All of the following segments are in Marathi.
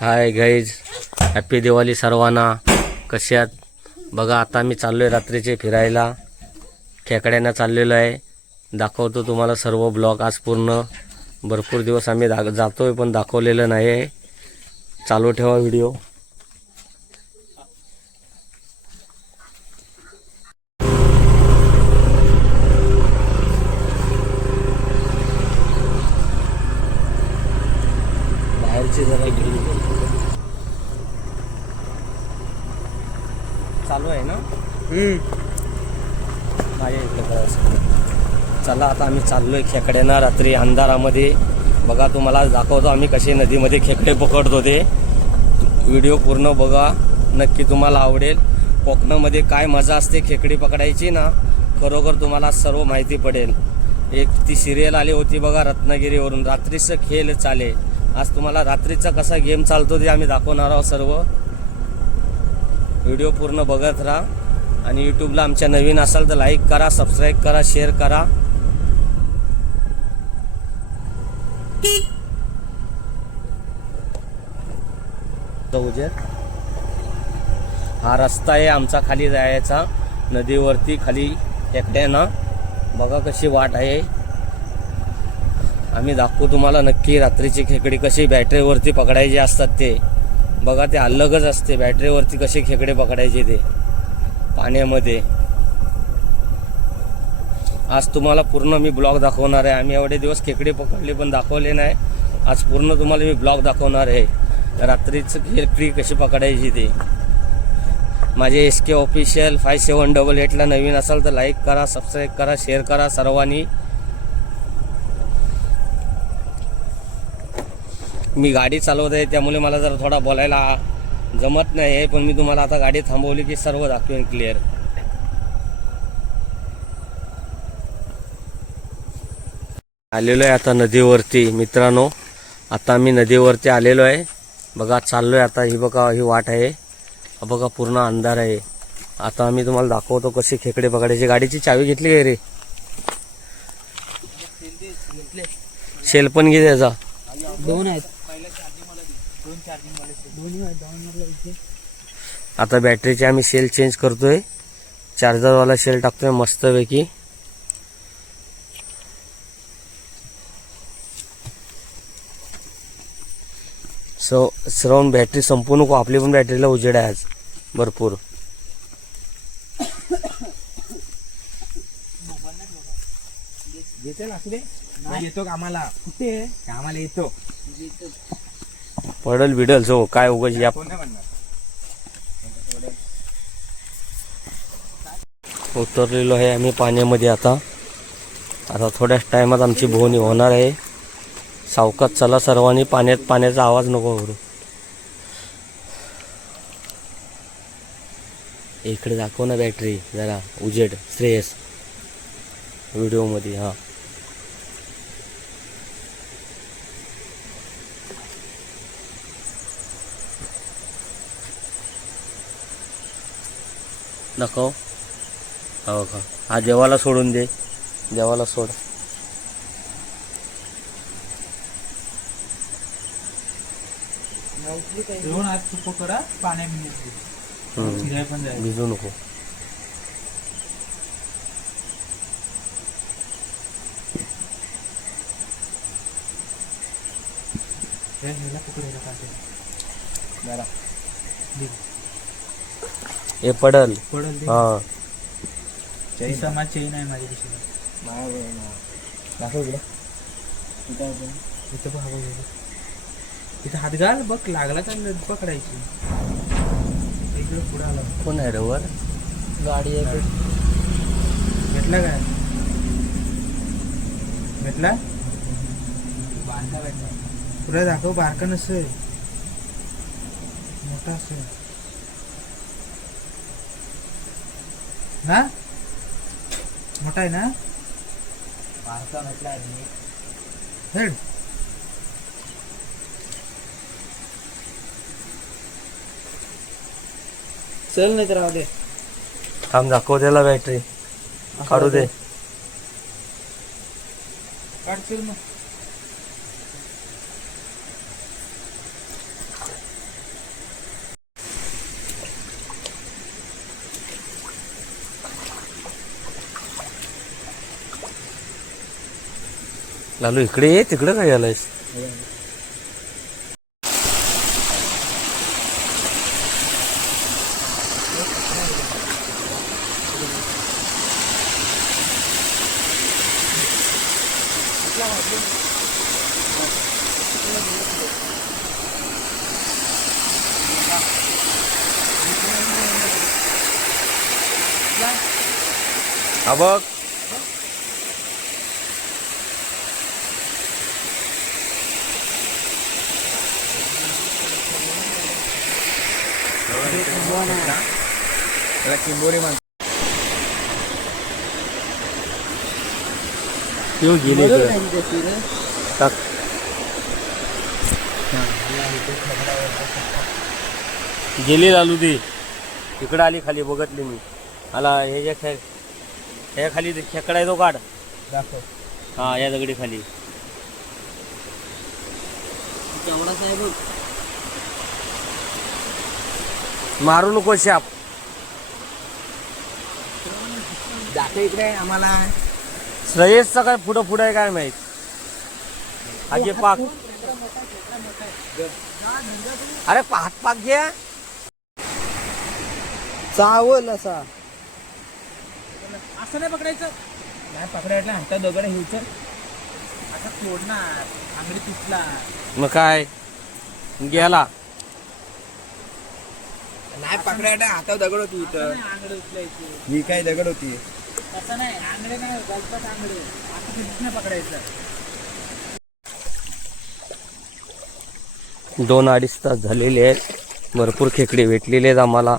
हाय गाईज हॅप्पी दिवाळी सर्वांना. कशात बघा आता मी चाललो आहे रात्रीचे फिरायला. खेकड्यांना चाललेलो आहे. दाखवतो तुम्हाला सर्व ब्लॉग आज पूर्ण. भरपूर दिवस आम्ही दा जातो आहे पण दाखवलेलं नाही आहे चालू ठेवा व्हिडिओ बाहेरची जरा चालू आहे ना माझ्या इकडे काय असं. चला आता आम्ही चाललोय खेकड्यांना रात्री अंधारामध्ये. बघा तुम्हाला दाखवतो आम्ही कसे नदीमध्ये खेकडे पकडतो ते. व्हिडिओ पूर्ण बघा. नक्की तुम्हाला आवडेल. कोकणामध्ये काय मजा असते खेकडी पकडायची ना खरोखर तुम्हाला सर्व माहिती पडेल. एक ती सिरियल आली होती बघा रत्नागिरीवरून. रात्रीचं खेळ चाले. आज तुम्हाला रात्रीचा कसा गेम चालतो ते आम्ही दाखवणार आहोत सर्व. व्हिडिओ पूर्ण बघत राहा. आणि यूट्यूबला आमच्या नवीन असाल तर लाईक करा सबस्क्राईब करा शेअर करा. उजेड. हा रस्ता आहे आमचा खाली जायचा. नदीवरती खाली एकट्यानं बघा कशी वाट आहे. आम्ही दाखवू तुम्हाला नक्की रात्रीची खेकडी कशी बॅटरीवरती पकडायची असतात ते. बघा ते अलगच असते. बॅटरीवरती कसे खेकडे पकडायचे ते. पाण्यामध्ये. आज तुम्हाला पूर्ण मी ब्लॉग दाखवणार आहे. आम्ही एवढे दिवस खेकडे पकडले पण दाखवले नाही. आज पूर्ण तुम्हाला मी ब्लॉग दाखवणार आहे. रात्रीचं खेकडी कशी पकडायची ते. माझे S K official five seven double एटला नवीन असाल तर लाईक करा सबस्क्राईब करा शेअर करा सर्वांनी. मी गाडी चालवत आहे त्यामुळे मला जरा थोडा बोलायला जमत नाही आहे पण मी तुम्हाला आता गाडी थांबवली की सर्व दाखवेन क्लिअर आलेलो आहे आता नदीवरती मित्रांनो. आता मी नदीवरती आलेलो आहे. बघा चाललो आहे आता. ही बघा ही वाट आहे. हा बघा पूर्ण अंधार आहे. आता आम्ही तुम्हाला दाखवतो कशी खेकडे पकडायची. गाडीची चावी घेतली काय रे? शेल पण घे त्याचा दोन आहेत दोन्ही आहेत दोन मधलं इथे आता बॅटरीचे आम्ही सेल चेंज करतोय. चार्जरवाला सेल टाकतोय मस्तपैकी. सो श्रवण बॅटरी संपू नको आपली पण बॅटरीला उजेड आहे आज. भरपूर. येतो कामाला कुठे कामाला येतो. पडल बिडल सो काय उगाच या उतरलेलो आहे आम्ही पाण्यामध्ये आता. आता थोड्याच टायमात आमची भोवणी होणार आहे. सावकात चला सर्वांनी पाण्यात पाण्याचा आवाज नको करू. इकडे दाखव ना बॅटरी जरा उजेड श्रेयस व्हिडिओमध्ये हां. दाखव. हो का हा देवाला सोडून दे. देवाला सोड. दोन आज सुप करा भिजू नको. पकडायला पाहिजे जरा हे पडल. पडल ते. हा. ही समाज चेन आहे माझ्या इकडं. इथं बघ, बघ, बघ. इथं. हात घाल बघ लागला तर पकडायची. इकडे पुढे आला. कोण आहे रे वर? गाडी आहे भेटला काय भेटला. पुढे दाखव बारका नसेल. मोठा असेल. ना मोठा आहे ना? बारका हेड. चल नाही तर राहू दे. थांब दाखव त्याला बॅटरी काढू दे. काढ चल मग. लालू इकडे ये तिकडे काय आलायस? हा बघ. त्याला किंबोरी म्हणतात येऊन गेली गेली लालू ती इकडं आली खाली बघतली मी. आला हे जे खे ह्या खाली खेकडा आहे तो काढ. दाखव. हा या दगडी खाली. मारू नको शाप. दाखव इकडे आम्हाला. श्रेयसचा काय पुढं पुढं आहे काय माहीत? आगे पाक. अरे हात पाक घ्या चावल असा. असं नाही पकडायचं. नाही पकडायला हातात दगड हे उचल आता सोडणार आंगडी तुटला मग काय? गेला. नाही पकडायला हातात दगड होती इथं. आंगडे उचलायची. ही काय दगड होती? तसं नाही आंगडे नाही गलपत आंगडे आता तिथेच पकडायचं. दोन अडीच तास झालेले आहेत. भरपूर खेकडे भेटलेले आहेत आम्हाला.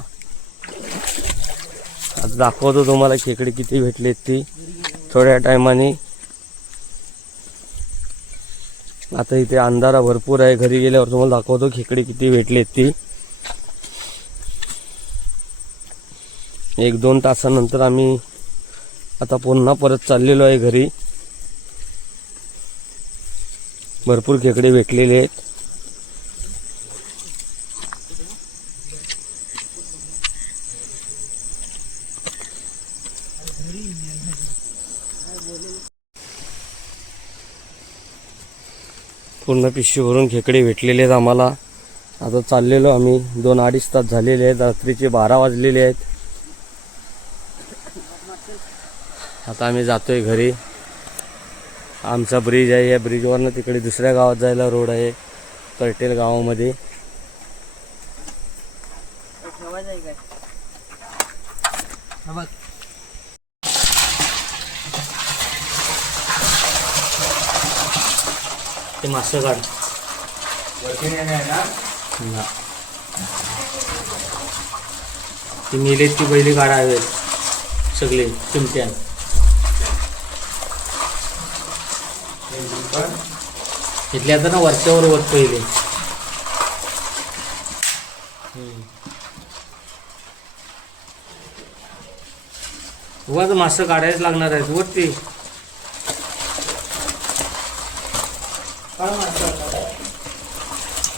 आता दाखवतो तुम्हाला खेकडे किती भेटलेत ती. थोड्या टायमाने. आता इथे अंधारा भरपूर आहे. घरी गेल्यावर तुम्हाला दाखवतो खेकडे किती भेटलेत ती. एक दोन तासानंतर आम्ही आता पुन्हा परत चाललेलो आहे घरी. भरपूर खेकडे भेटलेले आहेत. पूर्ण पिशवी भरून खेकडे भेटलेले आहेत आम्हाला. आता चाललेलो आम्ही. दोन अडीच तास झालेले आहेत. रात्रीचे बारा वाजलेले आहेत. आता आम्ही जातोय घरी. आमचा ब्रिज आहे. या ब्रिजवरनं तिकडे दुसऱ्या गावात जायला रोड आहे. कर्टेल गावामध्ये. ते मास्टर काढ ती मेलेत ती पहिली काढा सगळे चिमट्यान. इथले आता ना वरच्यावर वर पहिले. वज मासं काढायच लागणार आहेत वरती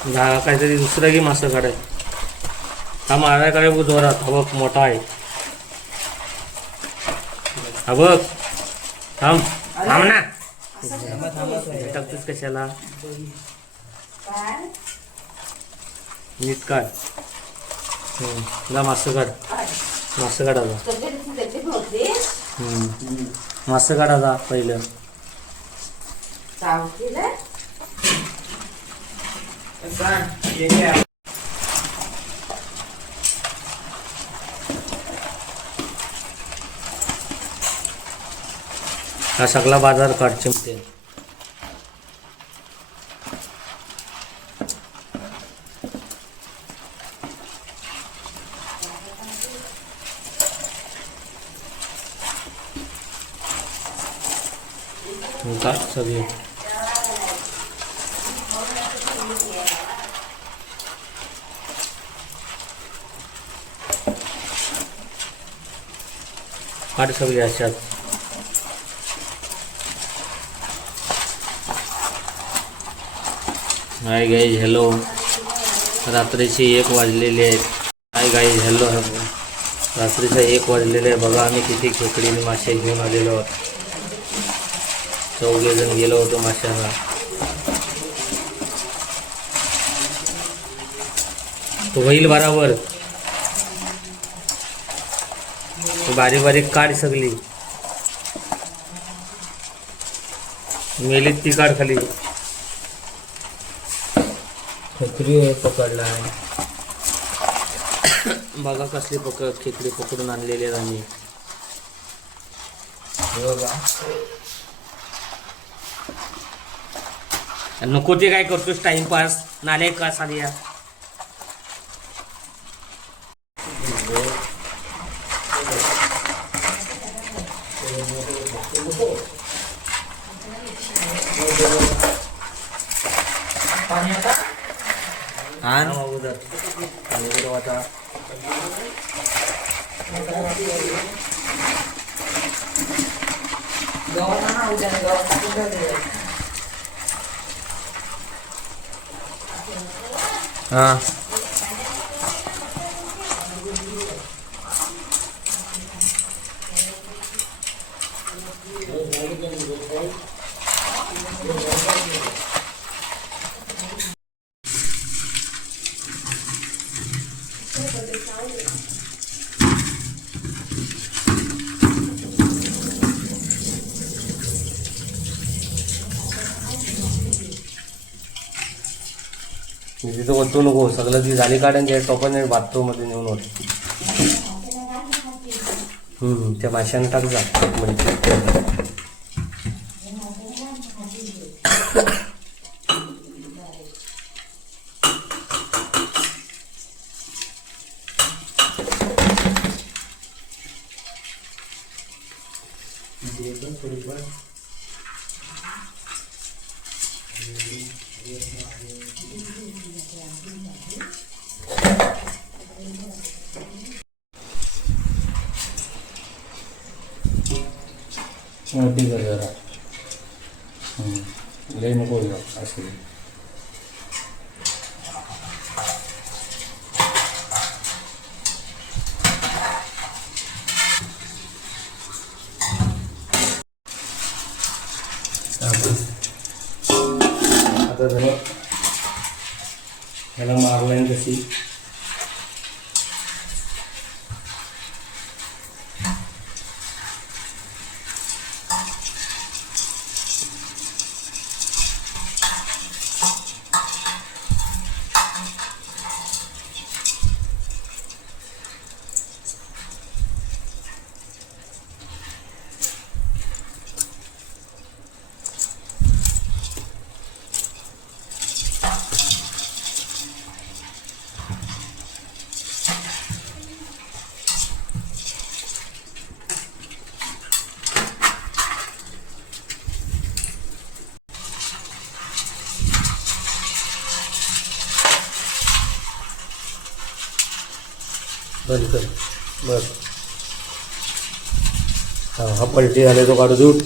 जा काहीतरी दुसरं की मासं काढाय हा मारा काय बघ जोरात हा बघ मोठा आहे. हा बघ. थांब. थांब ना टाकतोस कशाला? नीट काढ. जा मासं काढ मासं काढा जा हम्म. मासं काढा जा पहिलं हा सगळा बाजार काढ चिमटे काढ सगळे. काढ सगळे अशात. हाय गाईज हॅलो रात्रीचे एक वाजलेले आहेत. हाय गाईज हॅलो रात्रीचा एक वाजलेले आहे. बघा आम्ही किती खेकडीने मासे घेऊन आलेलो आहोत. चौघे जण गेलो होतो माशाला तो होईल बराबर. बारीक बारीक काढ सगळी. मेलीत ती काढ खाली. खेकडी पकडला बघा कसली पकड खेकडी पकडून आणलेली आहेत आम्ही हे बघा नको ते काय करतोस टाइमपास. नाले का साध्या आण. आता हा नको सगळं ती झाली काढून त्या टोपाने बाथरूममध्ये नेऊन होते. त्या माशाने टाक जा म्हणजे ठीक आहे जरा. लय नको असं आता जरा ह्याला मारलाय कशी बंद कर बस हा हा पलटी झाले तो काढू दूध